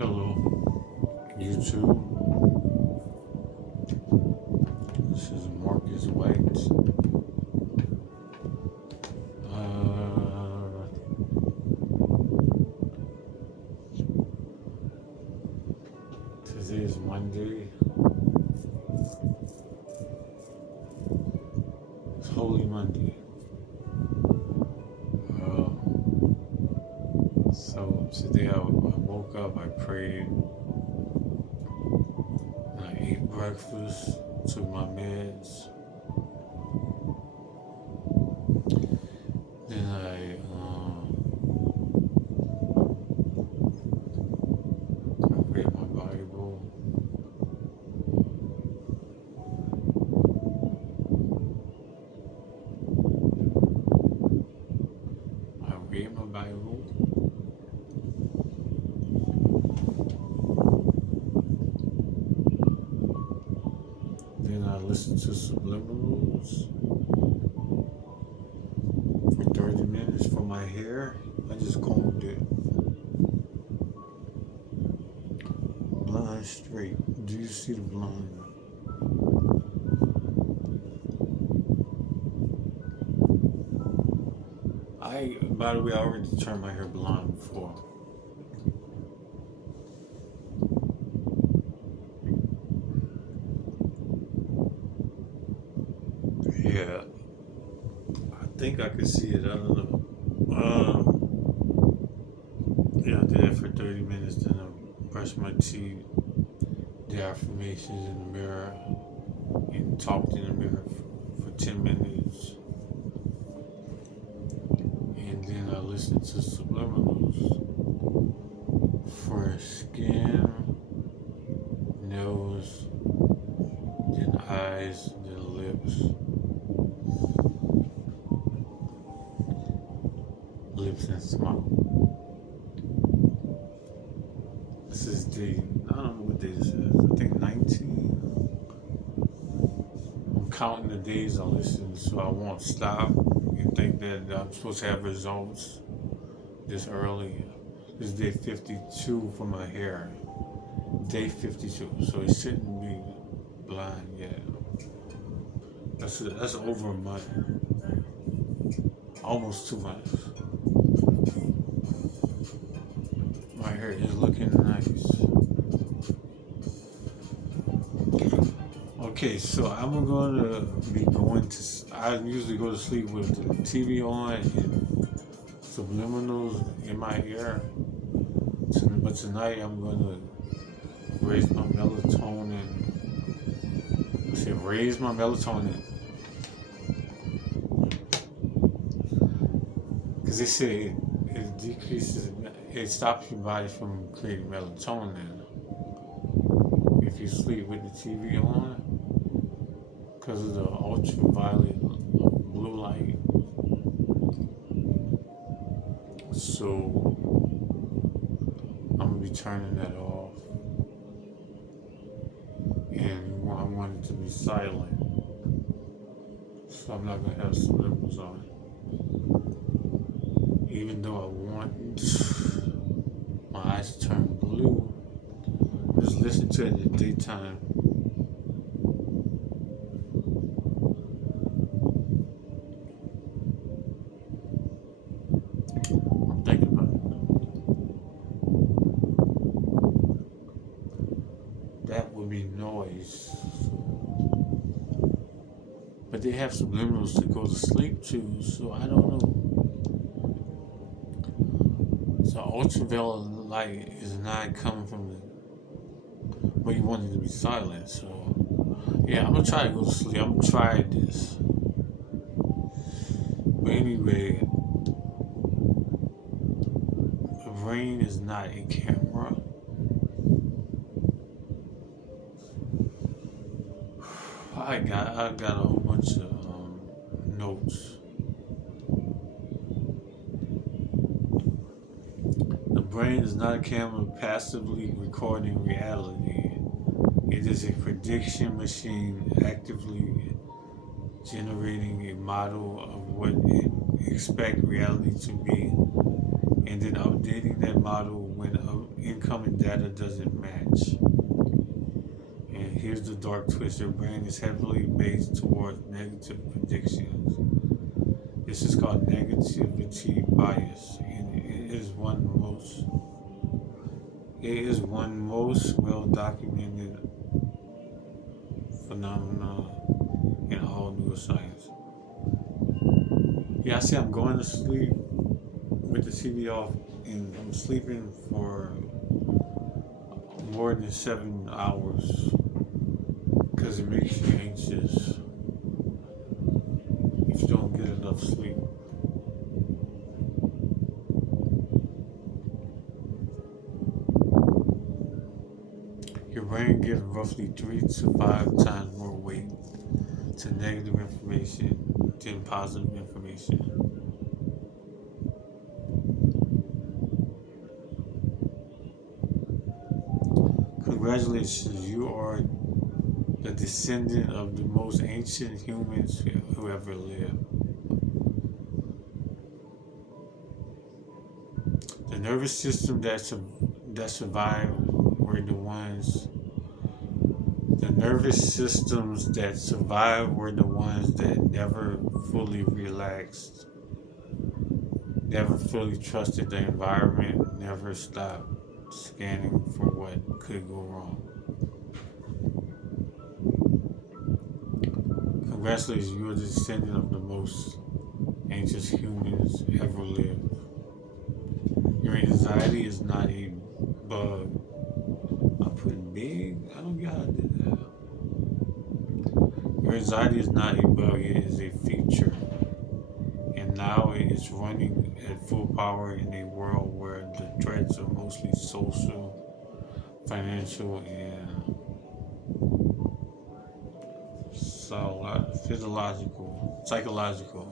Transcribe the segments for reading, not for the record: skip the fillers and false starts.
Hello, YouTube. This is Marcus White. Uh, Today is Monday. It's Holy Monday. Uh, so today I woke up, I prayed, and I ate breakfast, took my meds. Then I read my Bible. I read my Bible. Then I listened to subliminals for 30 minutes for my hair. I just combed it. Blonde straight. Do you see the blonde? By the way, I already turned my hair blonde before. Yeah, I think I could see it. I don't know. Yeah, I did that for 30 minutes. Then I brushed my teeth, did affirmations in the mirror, and talked in the mirror for 10 minutes. And then I listened to subliminals for skin, nose, then eyes, then lips and smile. This is day, I don't know what day this is. I think 19. I'm counting the days I listen so I won't stop and think that I'm supposed to have results this early. This is day 52 for my hair. Day 52, so it shouldn't be blind yet. That's over a month, almost 2 months. My hair is looking nice. Okay, so I'm gonna be going to. I usually go to sleep with the TV on and subliminals in my ear. But tonight I'm gonna raise my melatonin. I said raise my melatonin. Because they say it decreases, it stops your body from creating melatonin if you sleep with the TV on because of the ultraviolet blue light. So I'm gonna be turning that off, and I want it to be silent, so I'm not gonna have subliminals on. Even though I want my eyes to turn blue, just listen to it in the daytime. I'm thinking about it. That would be noise. But they have subliminals to go to sleep to, so I don't know. So ultraviolet light is not coming from the, but you want it to be silent. So yeah, I'm gonna try to go to sleep. I'm gonna try this. But anyway, the brain is not a camera. I got a whole bunch of notes. The brain is not a camera passively recording reality. It is a prediction machine actively generating a model of what it expects reality to be and then updating that model when incoming data doesn't match. And here's the dark twist: your brain is heavily based towards negative predictions. This is called negativity bias, and it is one most well documented phenomenon in all neuroscience. Yeah, I see. I'm going to sleep with the TV off, and I'm sleeping for more than 7 hours because it makes you anxious if you don't get enough sleep. Your brain gives roughly 3 to 5 times more weight to negative information than positive information. Congratulations, you are the descendant of the most ancient humans who ever lived. The nervous system that survived were the ones. The nervous systems that survived were the ones that never fully relaxed, never fully trusted the environment, never stopped scanning for what could go wrong. Congratulations, you are the descendant of the most ancient humans ever lived. Your anxiety is not a bug. I put big. I don't get how I did that. Your anxiety is not a bug. It is a feature, and now it is running at full power in a world where the threats are mostly social, financial, and psychological,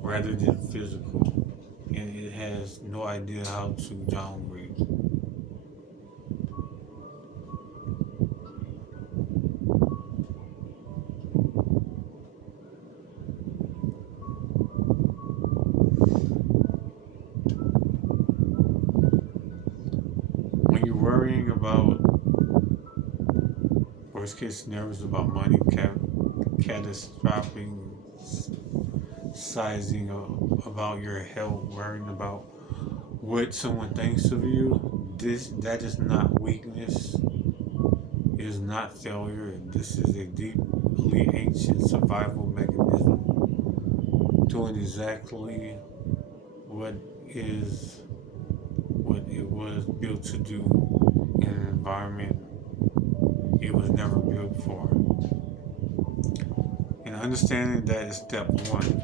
rather than physical, and it has no idea how to downgrade. When you're worrying about worst case scenarios about money, catastrophic sizing about your health, worrying about what someone thinks of you, that is not weakness. It is not failure. This is a deeply ancient survival mechanism doing exactly what is what it was built to do in an environment it was never built for. And understanding that is step one.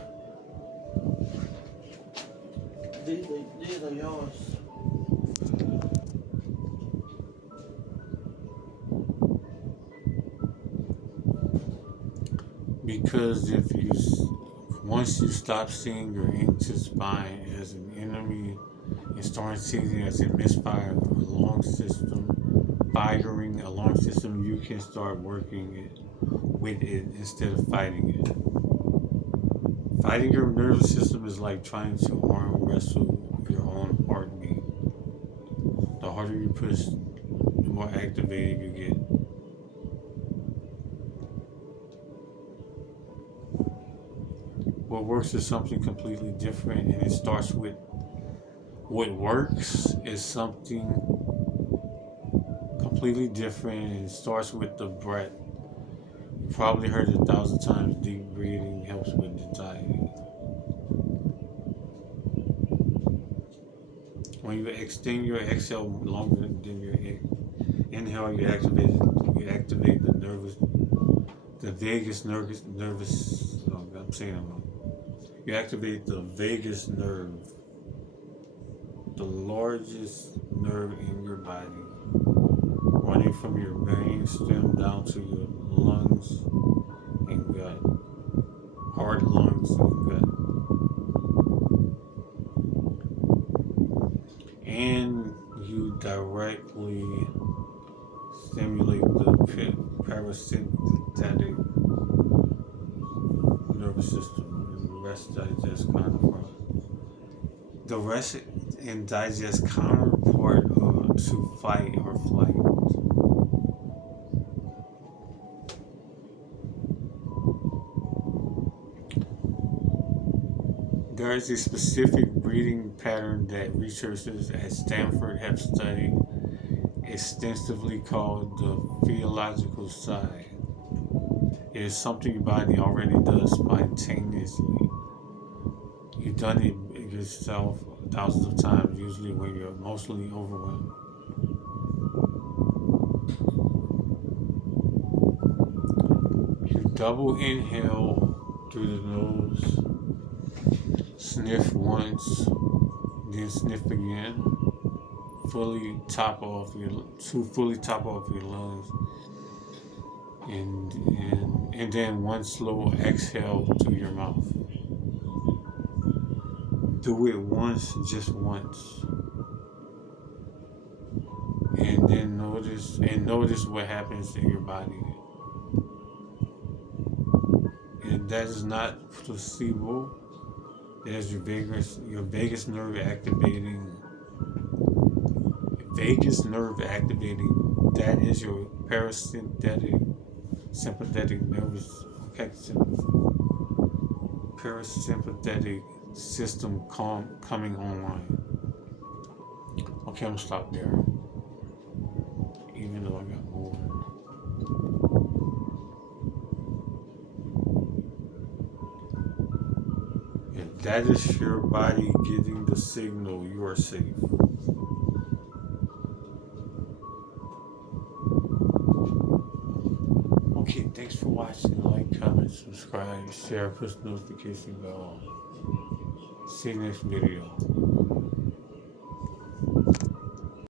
These are yours. Because if you once you stop seeing your anxious mind as an enemy and start seeing it as a firing alarm system, you can start working with it instead of fighting it. Fighting your nervous system is like trying to arm wrestle your own heartbeat. The harder you push, the more activated you get. What works is something completely different, and it starts with what works is something completely different, and it starts with the breath. You probably heard it 1,000 times. Deep breathing helps with anxiety. When you extend your exhale longer than your inhale, you activate the vagus nervous. Oh, I'm saying it wrong. You activate the vagus nerve, the largest nerve in your body, running from your brain stem down to your lungs and gut, heart, lungs, and gut. And you directly stimulate the parasympathetic nervous system, and the rest I just kind of the rest and digest counterpart to fight or flight. There is a specific breathing pattern that researchers at Stanford have studied extensively called the physiological sigh. It is something your body already does spontaneously. You've done it yourself thousands of times, usually when you're emotionally overwhelmed. You double inhale through the nose, sniff once, then sniff again. Fully top off your lungs, and then one slow exhale to your mouth. Do it once, just once, and then notice what happens in your body. And that is not placebo. That is your vagus nerve activating. Vagus nerve activating. That is your sympathetic nervous parasympathetic system coming online. Okay, I'm gonna stop there. Even though I got more. Yeah, that is your body getting the signal you are safe. Okay, thanks for watching. Like, comment, subscribe, share, push the notification bell. See you next video.